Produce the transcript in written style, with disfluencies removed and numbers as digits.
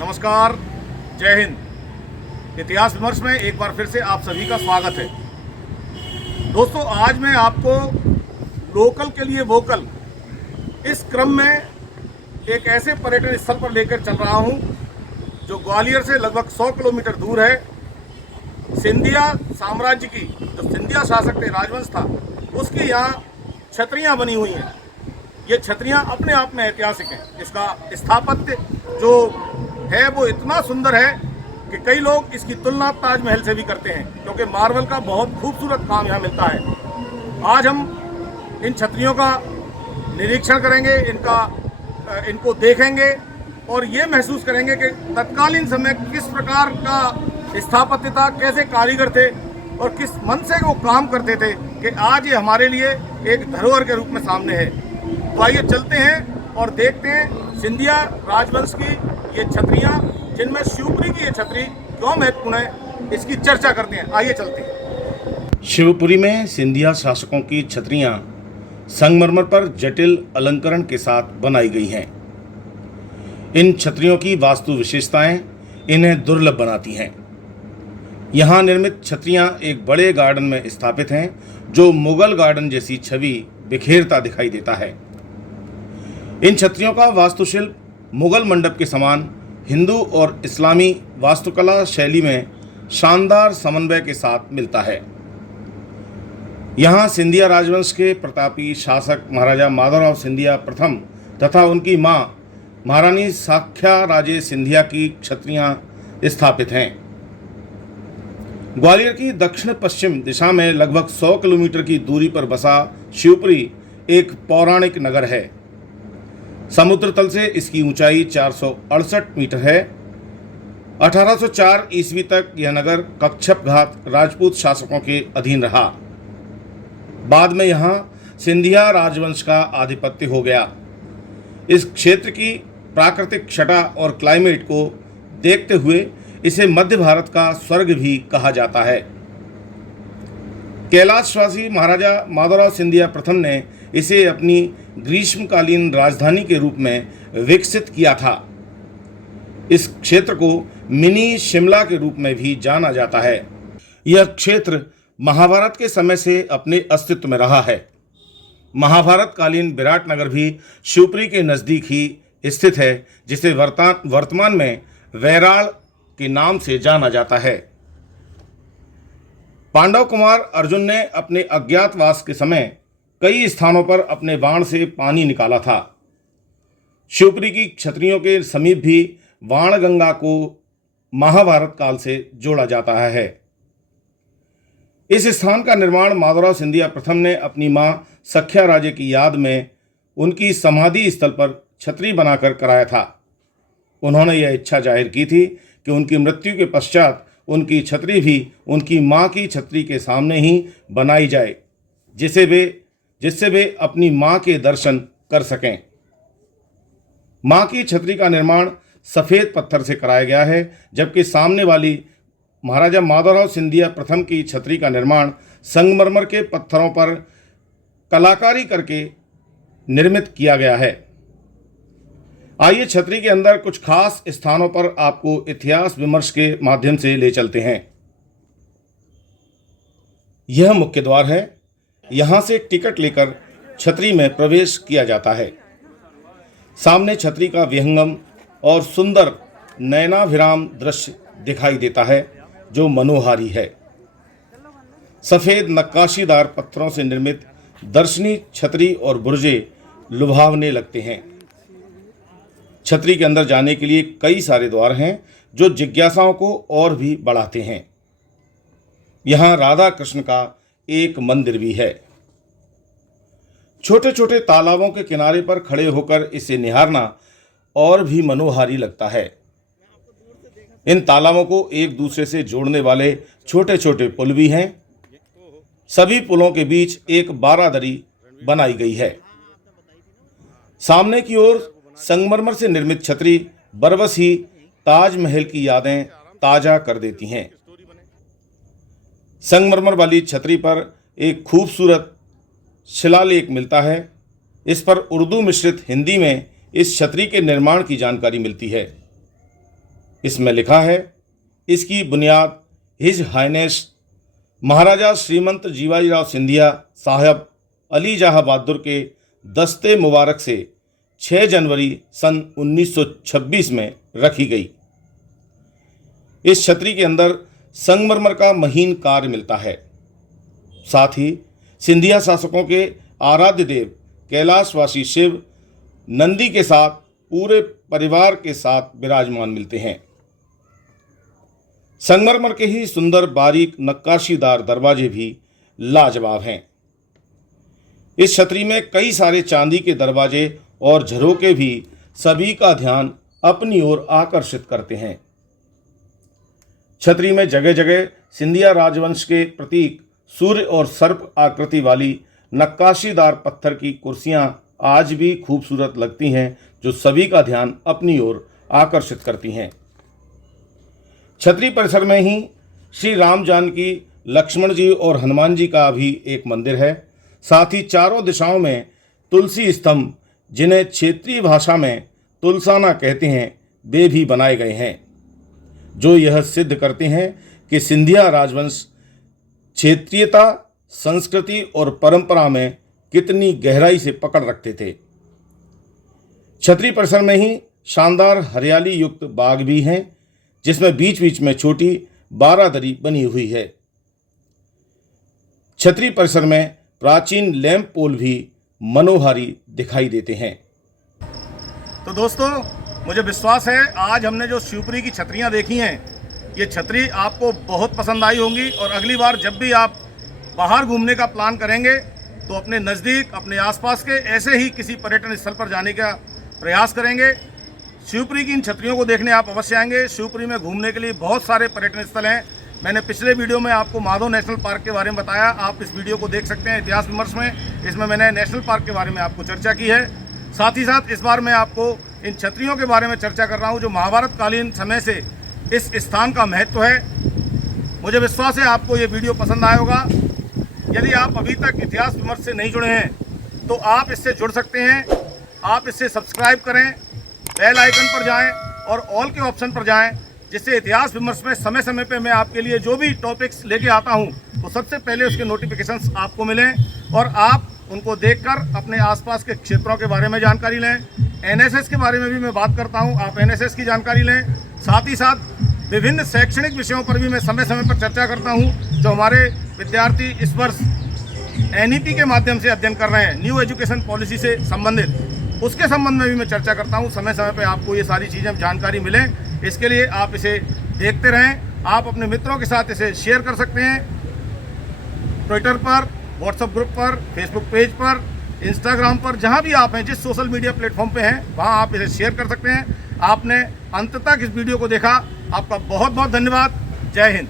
नमस्कार, जय हिंद। इतिहास विमर्श में एक बार फिर से आप सभी का स्वागत है। दोस्तों, आज मैं आपको लोकल के लिए वोकल इस क्रम में एक ऐसे पर्यटन स्थल पर लेकर चल रहा हूं जो ग्वालियर से लगभग 100 किलोमीटर दूर है। सिंधिया साम्राज्य की जो सिंधिया शासक थे, राजवंश था, उसकी यहाँ छतरियाँ बनी हुई हैं। ये छतरियाँ अपने आप में ऐतिहासिक हैं। इसका स्थापत्य जो है वो इतना सुंदर है कि कई लोग इसकी तुलना ताजमहल से भी करते हैं, क्योंकि मार्बल का बहुत खूबसूरत काम यहाँ मिलता है। आज हम इन छतरियों का निरीक्षण करेंगे, इनको देखेंगे और ये महसूस करेंगे कि तत्कालीन समय किस प्रकार का स्थापत्य था, कैसे कारीगर थे और किस मन से वो काम करते थे कि आज ये हमारे लिए एक धरोहर के रूप में सामने है। तो आइए चलते हैं और देखते हैं सिंधिया राजवंश की ये छतरियाँ, जिनमें शिवपुरी की ये छतरी क्यों महत्वपूर्ण है, इसकी चर्चा करते हैं। आइए चलते हैं। शिवपुरी में सिंधिया शासकों की छतरियाँ संगमरमर पर जटिल अलंकरण के साथ बनाई गई हैं। इन छतरियों की वास्तु विशेषताएं इन्हें दुर्लभ बनाती हैं। यहाँ निर्मित छतरियाँ एक बड़े गार्डन में स्थापित हैं, जो मुगल गार्डन जैसी छवि बिखेरता दिखाई देता है। इन छतरियों का वास्तुशिल्प मुगल मंडप के समान हिंदू और इस्लामी वास्तुकला शैली में शानदार समन्वय के साथ मिलता है। यहाँ सिंधिया राजवंश के प्रतापी शासक महाराजा माधवराव सिंधिया प्रथम तथा उनकी मां महारानी साख्या राजे सिंधिया की छतरियाँ स्थापित हैं। ग्वालियर की दक्षिण पश्चिम दिशा में लगभग 100 किलोमीटर की दूरी पर बसा शिवपुरी एक पौराणिक नगर है। समुद्र तल से इसकी ऊंचाई 468 मीटर है। 1804 ईस्वी तक यह नगर कच्छप घात राजपूत शासकों के अधीन रहा। बाद में यहाँ सिंधिया राजवंश का आधिपत्य हो गया। इस क्षेत्र की प्राकृतिक छटा और क्लाइमेट को देखते हुए इसे मध्य भारत का स्वर्ग भी कहा जाता है। कैलाशवासी महाराजा माधवराव सिंधिया प्रथम ने इसे अपनी ग्रीष्मकालीन राजधानी के रूप में विकसित किया था। इस क्षेत्र को मिनी शिमला के रूप में भी जाना जाता है। यह क्षेत्र महाभारत के समय से अपने अस्तित्व में रहा है। महाभारत कालीन विराटनगर भी शिवपुरी के नज़दीक ही स्थित है, जिसे वर्तमान में वैराड़ के नाम से जाना जाता है। पांडव कुमार अर्जुन ने अपने अज्ञातवास के समय कई स्थानों पर अपने बाण से पानी निकाला था। शिवपुरी की छतरियों के समीप भी बाणगंगा को महाभारत काल से जोड़ा जाता है। इस स्थान का निर्माण माधवराव सिंधिया प्रथम ने अपनी मां सख्या राजे की याद में उनकी समाधि स्थल पर छतरी बनाकर कराया था। उन्होंने यह इच्छा जाहिर की थी कि उनकी मृत्यु के पश्चात उनकी छतरी भी उनकी मां की छतरी के सामने ही बनाई जाए, जिससे वे अपनी मां के दर्शन कर सकें। मां की छतरी का निर्माण सफ़ेद पत्थर से कराया गया है, जबकि सामने वाली महाराजा माधवराव सिंधिया प्रथम की छतरी का निर्माण संगमरमर के पत्थरों पर कलाकारी करके निर्मित किया गया है। आइए छतरी के अंदर कुछ खास स्थानों पर आपको इतिहास विमर्श के माध्यम से ले चलते हैं। यह मुख्य द्वार है। यहाँ से टिकट लेकर छतरी में प्रवेश किया जाता है। सामने छतरी का विहंगम और सुंदर नयनाभिराम दृश्य दिखाई देता है, जो मनोहारी है। सफ़ेद नक्काशीदार पत्थरों से निर्मित दर्शनी छतरी और बुर्जे लुभावने लगते हैं। छतरी के अंदर जाने के लिए कई सारे द्वार हैं, जो जिज्ञासाओं को और भी बढ़ाते हैं। यहाँ राधा कृष्ण का एक मंदिर भी है। छोटे छोटे तालाबों के किनारे पर खड़े होकर इसे निहारना और भी मनोहारी लगता है। इन तालाबों को एक दूसरे से जोड़ने वाले छोटे छोटे पुल भी हैं। सभी पुलों के बीच एक बारादरी बनाई गई है। सामने की ओर संगमरमर से निर्मित छतरी बरबस ही ताजमहल की यादें ताजा कर देती हैं। संगमरमर वाली छतरी पर एक खूबसूरत शिलालेख मिलता है। इस पर उर्दू मिश्रित हिंदी में इस छतरी के निर्माण की जानकारी मिलती है। इसमें लिखा है, इसकी बुनियाद हिज हाइनेस महाराजा श्रीमंत जीवाजीराव सिंधिया साहब अली जहाँ बहादुर के दस्ते मुबारक से 6 जनवरी सन 1926 में रखी गई। इस छतरी के अंदर संगमरमर का महीन कार्य मिलता है। साथ ही सिंधिया शासकों के आराध्य देव कैलाशवासी शिव नंदी के साथ पूरे परिवार के साथ विराजमान मिलते हैं। संगमरमर के ही सुंदर बारीक नक्काशीदार दरवाजे भी लाजवाब हैं। इस छतरी में कई सारे चांदी के दरवाजे और झरोके भी सभी का ध्यान अपनी ओर आकर्षित करते हैं। छतरी में जगह जगह सिंधिया राजवंश के प्रतीक सूर्य और सर्प आकृति वाली नक्काशीदार पत्थर की कुर्सियां आज भी खूबसूरत लगती हैं, जो सभी का ध्यान अपनी ओर आकर्षित करती हैं। छतरी परिसर में ही श्री राम जानकी, लक्ष्मण जी और हनुमान जी का भी एक मंदिर है। साथ ही चारों दिशाओं में तुलसी स्तंभ, जिन्हें क्षेत्रीय भाषा में तुलसाना कहते हैं, वे भी बनाए गए हैं, जो यह सिद्ध करते हैं कि सिंधिया राजवंश क्षेत्रीयता, संस्कृति और परंपरा में कितनी गहराई से पकड़ रखते थे। छतरी परिसर में ही शानदार हरियाली युक्त बाग भी हैं, जिसमें बीच बीच में छोटी बारादरी बनी हुई है। छतरी परिसर में प्राचीन लैंप पोल भी मनोहारी दिखाई देते हैं। तो दोस्तों, मुझे विश्वास है आज हमने जो शिवपुरी की छतरियां देखी हैं, ये छतरी आपको बहुत पसंद आई होंगी और अगली बार जब भी आप बाहर घूमने का प्लान करेंगे तो अपने नज़दीक, अपने आसपास के ऐसे ही किसी पर्यटन स्थल पर जाने का प्रयास करेंगे। शिवपुरी की इन छतरियों को देखने आप अवश्य आएंगे। शिवपुरी में घूमने के लिए बहुत सारे पर्यटन स्थल हैं। मैंने पिछले वीडियो में आपको माधव नेशनल पार्क के बारे में बताया, आप इस वीडियो को देख सकते हैं इतिहास विमर्श में। इसमें मैंने नेशनल पार्क के बारे में आपको चर्चा की है। साथ ही साथ इस बार मैं आपको इन छतरियों के बारे में चर्चा कर रहा हूँ, जो महाभारत कालीन समय से इस स्थान का महत्व है। मुझे विश्वास है आपको ये वीडियो पसंद आया होगा। यदि आप अभी तक इतिहास विमर्श से नहीं जुड़े हैं तो आप इससे जुड़ सकते हैं। आप इससे सब्सक्राइब करें, बेल आइकन पर जाएं और ऑल के ऑप्शन पर जाएं, जिससे इतिहास विमर्श में समय समय पे मैं आपके लिए जो भी टॉपिक्स लेके आता हूं तो सबसे पहले उसके नोटिफिकेशंस आपको मिलें और आप उनको देखकर अपने आसपास के क्षेत्रों के बारे में जानकारी लें। एनएसएस के बारे में भी मैं बात करता हूं, आप एनएसएस की जानकारी लें। साथ ही साथ विभिन्न शैक्षणिक विषयों पर भी मैं समय समय पर चर्चा करता हूं, जो हमारे विद्यार्थी इस वर्ष एनईपी के माध्यम से अध्ययन कर रहे हैं, न्यू एजुकेशन पॉलिसी से संबंधित, उसके संबंध में भी मैं चर्चा करता हूं। समय समय पर आपको ये सारी चीज़ें जानकारी मिलें, इसके लिए आप इसे देखते रहें। आप अपने मित्रों के साथ इसे शेयर कर सकते हैं, ट्विटर पर, व्हाट्सएप ग्रुप पर, फेसबुक पेज पर, इंस्टाग्राम पर, जहां भी आप हैं, जिस सोशल मीडिया प्लेटफॉर्म पे हैं, वहां आप इसे शेयर कर सकते हैं। आपने अंत तक इस वीडियो को देखा, आपका बहुत बहुत धन्यवाद। जय हिंद।